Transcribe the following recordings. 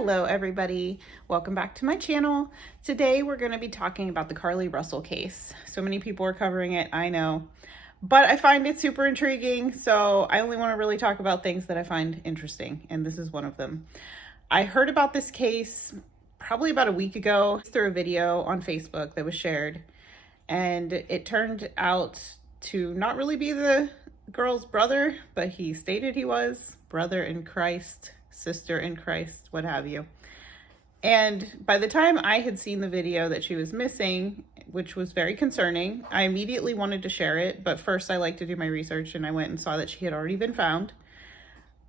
Hello everybody, welcome back to my channel. Today we're going to be talking about the Carlee Russell case. So many people are covering it, I know, but I find it super intriguing, so I only want to really talk about things that I find interesting, and this is one of them. I heard about this case probably about a week ago through a video on Facebook that was shared, and it turned out to not really be the girl's brother, but he stated he was brother in Christ, sister in Christ, what have you. And by the time I had seen the video that she was missing, which was very concerning, I immediately wanted to share it. But first I like to do my research, and I went and saw that she had already been found.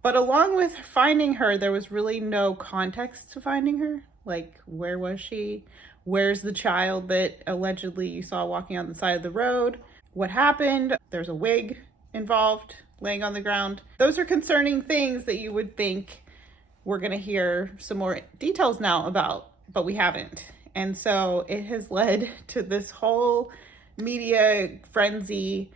But along with finding her, there was really no context to finding her. Like, where was she? Where's the child that allegedly you saw walking on the side of the road? What happened? There's a wig involved laying on the ground. Those are concerning things that you would think we're going to hear some more details now about, but we haven't. And so it has led to this whole media frenzy,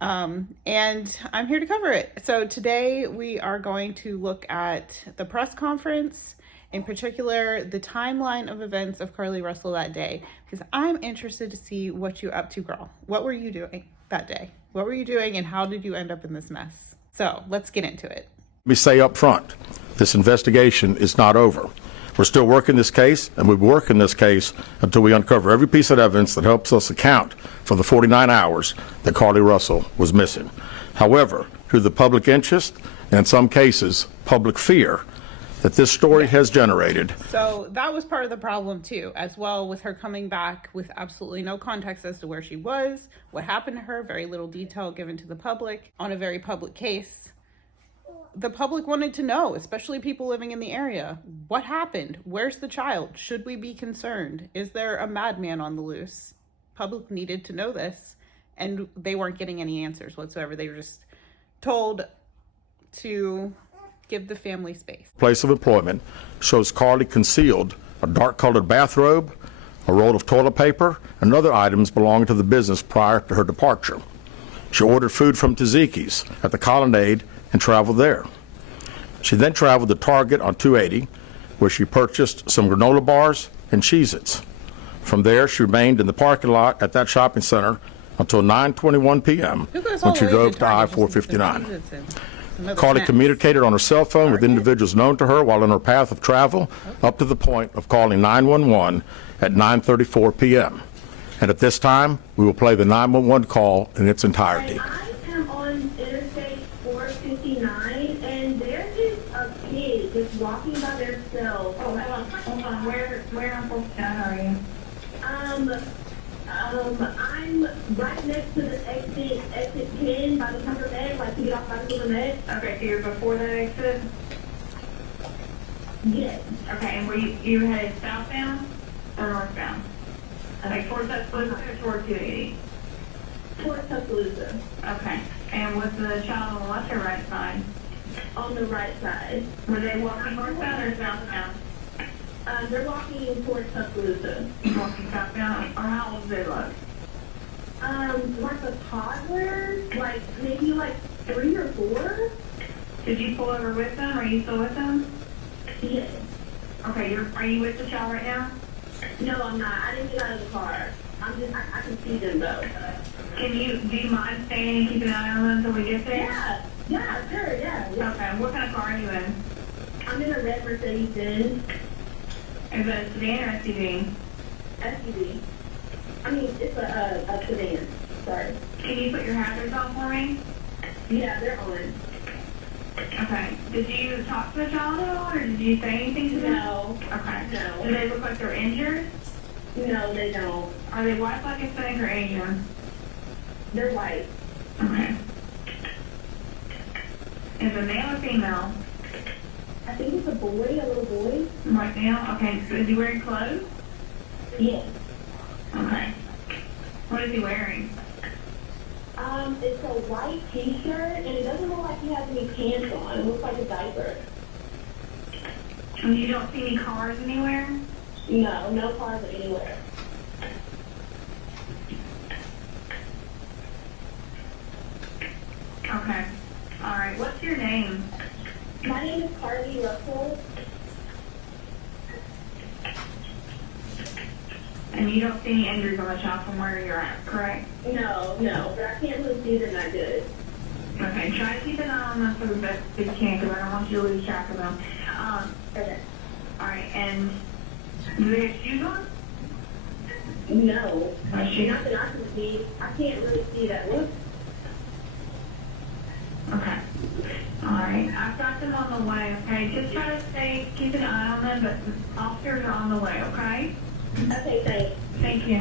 and I'm here to cover it. So today we are going to look at the press conference, in particular the timeline of events of Carlee Russell that day, because I'm interested to see what you're up to, girl. What were you doing that day? What were you doing, and how did you end up in this mess? So let's get into it. Let me say up front, this investigation is not over. We're still working this case, and we'll be working this case until we uncover every piece of evidence that helps us account for the 49 hours that Carlee Russell was missing. However, through the public interest, and in some cases, public fear, that this story has generated. So that was part of the problem too, as well, with her coming back with absolutely no context as to where she was, what happened to her, very little detail given to the public on a very public case. The public wanted to know, especially people living in the area, what happened? Where's the child? Should we be concerned? Is there a madman on the loose? Public needed to know this, and they weren't getting any answers whatsoever. They were just told to give the family space. Place of employment shows Carlee concealed a dark-colored bathrobe, a roll of toilet paper, and other items belonging to the business prior to her departure. She ordered food from Tzatziki's at the Colonnade and traveled there. She then traveled to Target on 280, where she purchased some granola bars and Cheez-Its. From there, she remained in the parking lot at that shopping center until 9:21 p.m. when she drove to I-459. Carlee communicated on her cell phone with individuals known to her while on her path of travel, up to the point of calling 911 at 9:34 p.m. And at this time, we will play the 911 call in its entirety. I am on Interstate 459, and there is a kid just walking by themselves. Oh, hold on. Where on 459 are you? I'm right next to the exit 10 by the Hoover Police, like to get off by the Hoover Police. Okay, so you're before that exit? Yes. Okay, and were you headed southbound or northbound? Like towards Tuscaloosa or toward 280? Towards Tuscaloosa. Okay, and was the child on the left or right side? On the right side. Were they walking northbound or southbound? They're walking towards Tuscaloosa. Walking southbound? Or how old do they look? Like a toddler, like maybe like 3 or 4. Did you pull over with them? Are you still with them? Yes. Okay, are you with the child right now? No, I'm not. I didn't get out of the car. I can see them though. Do you mind staying and keeping an eye on them until we get there? Yeah, sure, yeah. Okay, what kind of car are you in? I'm in a red Mercedes-Benz. Is it a sedan or SUV? SUV. I mean, it's a sedan. Sorry. Can you put your hazards on for me? Yeah, they're on. Okay. Did you talk to the child at all, or did you say anything to them? No. Okay. No. Do they look like they're injured? No, they don't. Are they white, like Hispanic, or Asian? They're white. Okay. Is it male or female? I think it's a boy, a little boy. Right now? Okay. So is he wearing clothes? Yes. Okay. What is he wearing? It's a white t-shirt, and it doesn't look like he has any pants on. It looks like a diaper. And you don't see any cars anywhere? No, no cars anywhere. Okay. All right. What's your name? My name is Carlee Russell. And you don't see any injuries on the child from where you're at, correct? No, but I can't really see them that good. Okay, try to keep an eye on them for the best that you can, because I don't want you to lose track of them. Okay. All right, and do they have shoes on? No, No shoes. not that I can see. I can't really see that look. Okay. All right, I've got them on the way, okay? Just try to keep an eye on them, but the officers are on the way, okay? Okay, thanks. Thank you.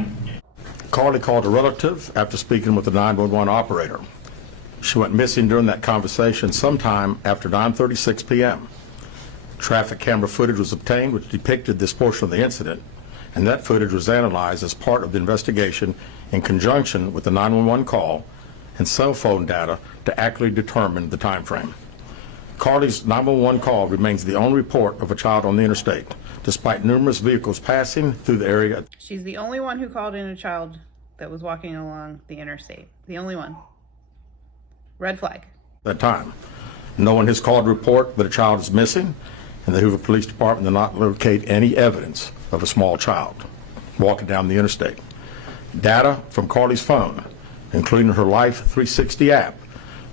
Carlee called a relative after speaking with the 911 operator. She went missing during that conversation sometime after 9:36 p.m. Traffic camera footage was obtained which depicted this portion of the incident, and that footage was analyzed as part of the investigation in conjunction with the 911 call and cell phone data to accurately determine the time frame. Carlee's 911 call remains the only report of a child on the interstate, despite numerous vehicles passing through the area. She's the only one who called in a child that was walking along the interstate. The only one. Red flag. At that time. No one has called to report that a child is missing, and the Hoover Police Department did not locate any evidence of a small child walking down the interstate. Data from Carlee's phone, including her Life 360 app,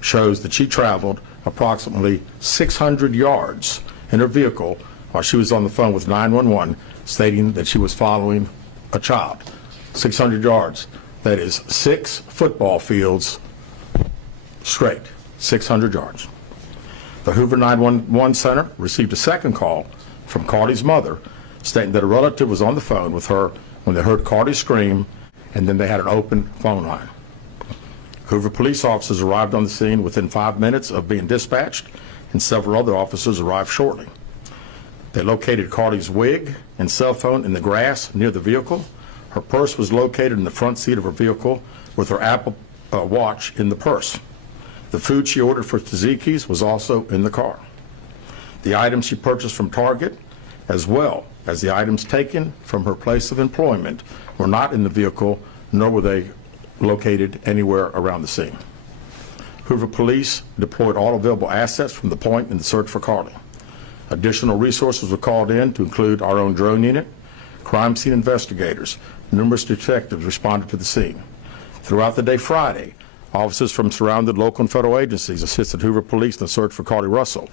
shows that she traveled approximately 600 yards in her vehicle while she was on the phone with 911, stating that she was following a child. 600 yards. That is 6 football fields straight. 600 yards. The Hoover 911 Center received a second call from Carlee's mother, stating that a relative was on the phone with her when they heard Carlee scream, and then they had an open phone line. Hoover police officers arrived on the scene within 5 minutes of being dispatched, and several other officers arrived shortly. They located Carlee's wig and cell phone in the grass near the vehicle. Her purse was located in the front seat of her vehicle with her Apple Watch in the purse. The food she ordered for Tzatziki's was also in the car. The items she purchased from Target, as well as the items taken from her place of employment, were not in the vehicle, nor were they located anywhere around the scene. Hoover Police deployed all available assets from the point in the search for Carlee. Additional resources were called in to include our own drone unit, crime scene investigators. Numerous detectives responded to the scene. Throughout the day Friday, officers from surrounding local and federal agencies assisted Hoover Police in the search for Carlee Russell.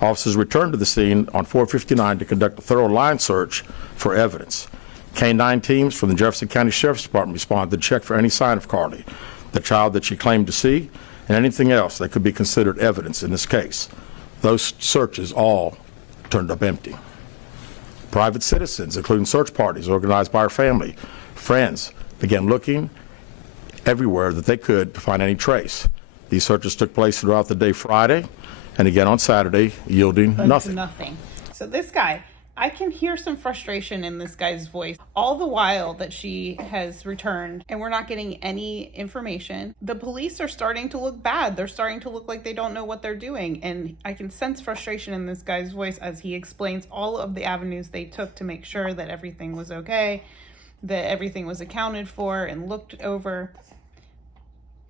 Officers returned to the scene on 459 to conduct a thorough line search for evidence. K-9 teams from the Jefferson County Sheriff's Department responded to check for any sign of Carlee, the child that she claimed to see, and anything else that could be considered evidence in this case. Those searches all turned up empty. Private citizens, including search parties organized by her family, friends, began looking everywhere that they could to find any trace. These searches took place throughout the day Friday and again on Saturday, yielding nothing. So this guy, I can hear some frustration in this guy's voice all the while that she has returned and we're not getting any information. The police are starting to look bad. They're starting to look like they don't know what they're doing. And I can sense frustration in this guy's voice as he explains all of the avenues they took to make sure that everything was okay, that everything was accounted for and looked over.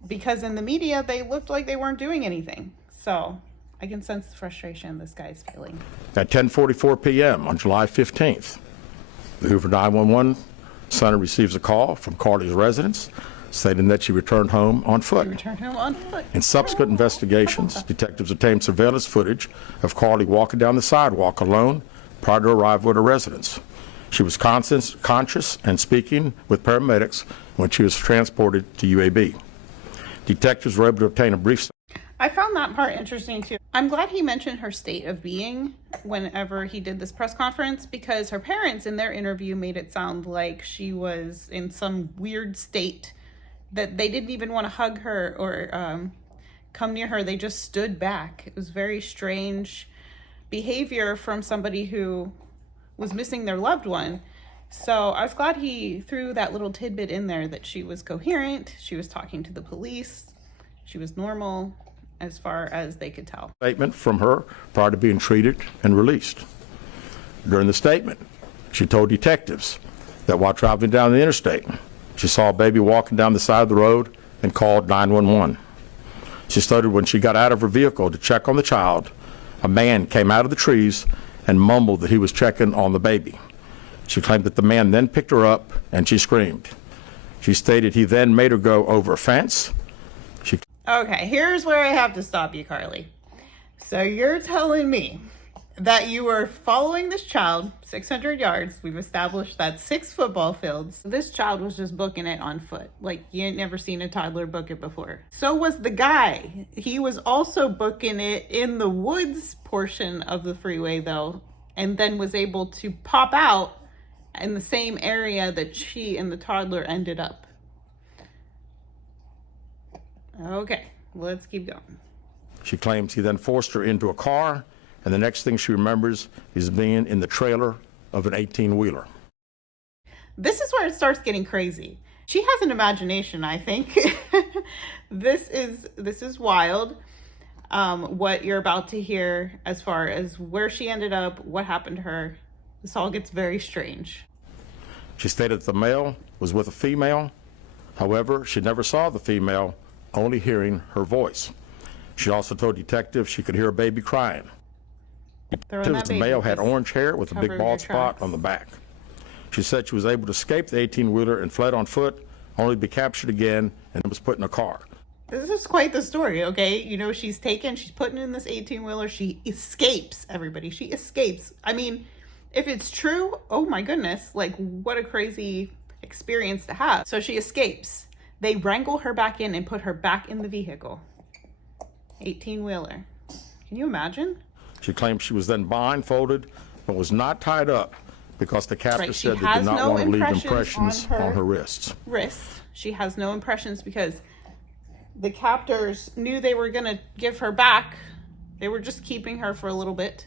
Because in the media, they looked like they weren't doing anything. So I can sense the frustration this guy's feeling. At 10:44 p.m. on July 15th, the Hoover 911 Center receives a call from Carlee's residence stating that she returned home on foot. In subsequent investigations, detectives obtained surveillance footage of Carlee walking down the sidewalk alone prior to arrival at her residence. She was conscious and speaking with paramedics when she was transported to UAB. Detectives were able to obtain a brief. I found that part interesting too. I'm glad he mentioned her state of being whenever he did this press conference, because her parents in their interview made it sound like she was in some weird state, that they didn't even want to hug her or come near her. They just stood back. It was very strange behavior from somebody who was missing their loved one. So I was glad he threw that little tidbit in there that she was coherent, she was talking to the police, she was normal as far as they could tell. Statement from her prior to being treated and released. During the statement, she told detectives that while traveling down the interstate, she saw a baby walking down the side of the road and called 911. She stated when she got out of her vehicle to check on the child, a man came out of the trees and mumbled that he was checking on the baby. She claimed that the man then picked her up and she screamed. She stated he then made her go over a fence. Okay, here's where I have to stop you, Carlee. So you're telling me that you were following this child 600 yards. We've established that 6 football fields. This child was just booking it on foot. Like, you ain't never seen a toddler book it before. So was the guy. He was also booking it in the woods portion of the freeway, though, and then was able to pop out in the same area that she and the toddler ended up. Okay, let's keep going. She claims he then forced her into a car, and the next thing she remembers is being in the trailer of an 18-wheeler. This is where it starts getting crazy. She has an imagination, I think. This is wild. What you're about to hear as far as where she ended up, what happened to her. This all gets very strange. She stated that the male was with a female. However, she never saw the female, only hearing her voice. She also told detectives she could hear a baby crying. The male had orange hair with a big bald spot on the back. She said she was able to escape the 18-wheeler and fled on foot, only to be captured again and was put in a car. This is quite the story, okay? You know, she's putting in this 18-wheeler. She escapes, everybody. She escapes. I mean, if it's true, oh my goodness, like what a crazy experience to have. So she escapes. They wrangle her back in and put her back in the vehicle. 18-wheeler. Can you imagine? She claimed she was then blindfolded, but was not tied up because the captor said they did not want to leave impressions on her wrists. She has no impressions because the captors knew they were going to give her back. They were just keeping her for a little bit.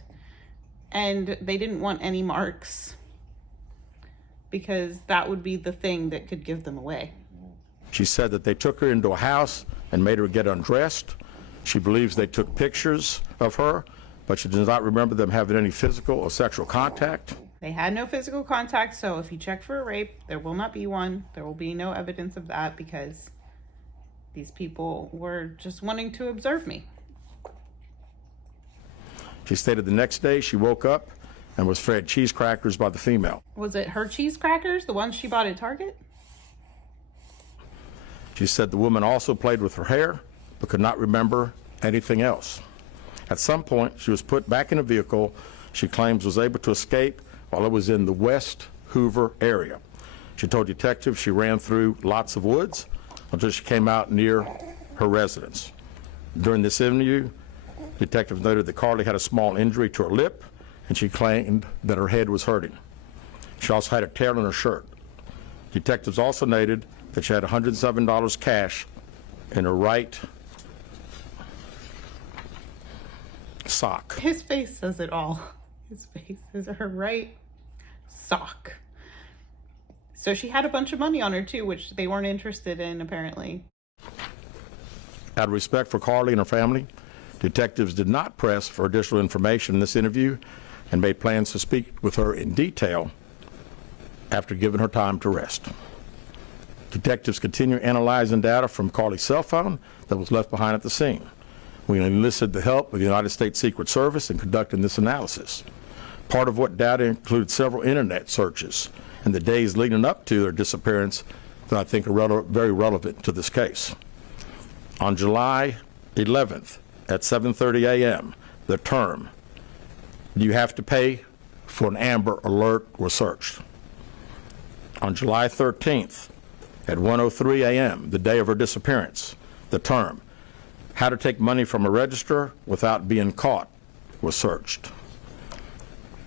And they didn't want any marks because that would be the thing that could give them away. She said that they took her into a house and made her get undressed. She believes they took pictures of her, but she does not remember them having any physical or sexual contact. They had no physical contact, so if you check for a rape, there will not be one. There will be no evidence of that because these people were just wanting to observe me. She stated the next day she woke up and was fed cheese crackers by the female. Was it her cheese crackers, the ones she bought at Target? She said the woman also played with her hair, but could not remember anything else. At some point, she was put back in a vehicle she claims was able to escape while it was in the West Hoover area. She told detectives she ran through lots of woods until she came out near her residence. During this interview, detectives noted that Carlee had a small injury to her lip, and she claimed that her head was hurting. She also had a tear in her shirt. Detectives also noted that she had $107 cash in her right sock. His face says it all. His face is her right sock. So she had a bunch of money on her too, which they weren't interested in apparently. Out of respect for Carlee and her family, detectives did not press for additional information in this interview and made plans to speak with her in detail after giving her time to rest. Detectives continue analyzing data from Carlee's cell phone that was left behind at the scene. We enlisted the help of the United States Secret Service in conducting this analysis. Part of what data included several internet searches in the days leading up to their disappearance that I think are very relevant to this case. On July 11th at 7:30 a.m., the term, "Do you have to pay for an Amber Alert?" was searched. On July 13th at 1:03 a.m., the day of her disappearance, the term, "How to take money from a register without being caught," was searched.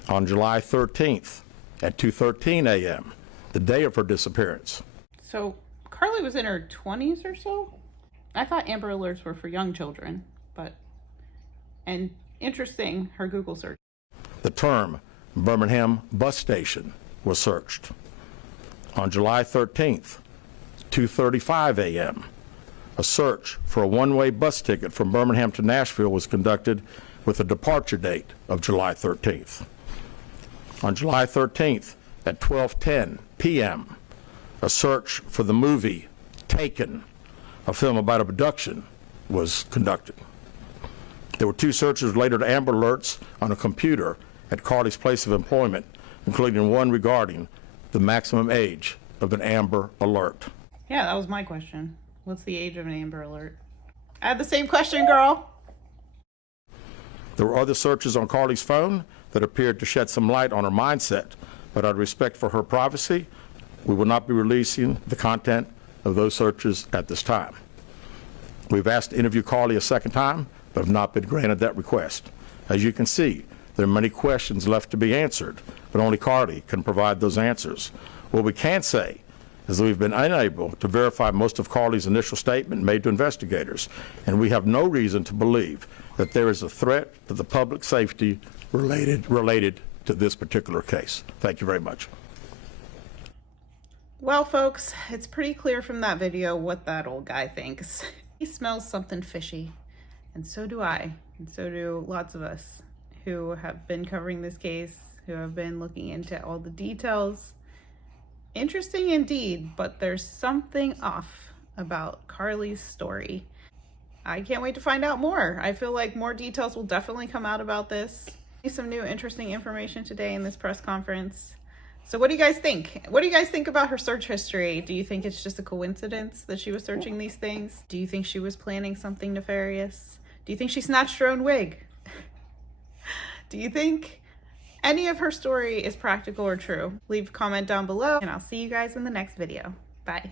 On July 13th at 2:13 a.m., the day of her disappearance. So Carlee was in her 20s or so? I thought Amber Alerts were for young children, and interesting, her Google search. The term Birmingham bus station was searched. On July 13th, 2:35 a.m., a search for a one-way bus ticket from Birmingham to Nashville was conducted with a departure date of July 13th. On July 13th at 12:10 p.m., a search for the movie Taken, a film about abduction, was conducted. There were two searches related to Amber Alerts on a computer at Carlee's place of employment including one regarding the maximum age of an Amber Alert. Yeah, that was my question. What's the age of an Amber Alert? I had the same question, girl. There were other searches on Carlee's phone that appeared to shed some light on her mindset, but out of respect for her privacy, we will not be releasing the content of those searches at this time. We've asked to interview Carlee a second time, but have not been granted that request. As you can see, there are many questions left to be answered, but only Carlee can provide those answers. What we can say is that we've been unable to verify most of Carlee's initial statement made to investigators, and we have no reason to believe that there is a threat to the public safety related to this particular case. Thank you very much. Well, folks, it's pretty clear from that video what that old guy thinks. He smells something fishy, and so do I, and so do lots of us who have been covering this case, who have been looking into all the details. Interesting indeed, but there's something off about Carlee's story. I can't wait to find out more. I feel like more details will definitely come out about this. Some new interesting information today in this press conference. So what do you guys think? What do you guys think about her search history? Do you think it's just a coincidence that she was searching these things? Do you think she was planning something nefarious? Do you think she snatched her own wig? Do you think any of her story is practical or true? Leave a comment down below, and I'll see you guys in the next video. Bye.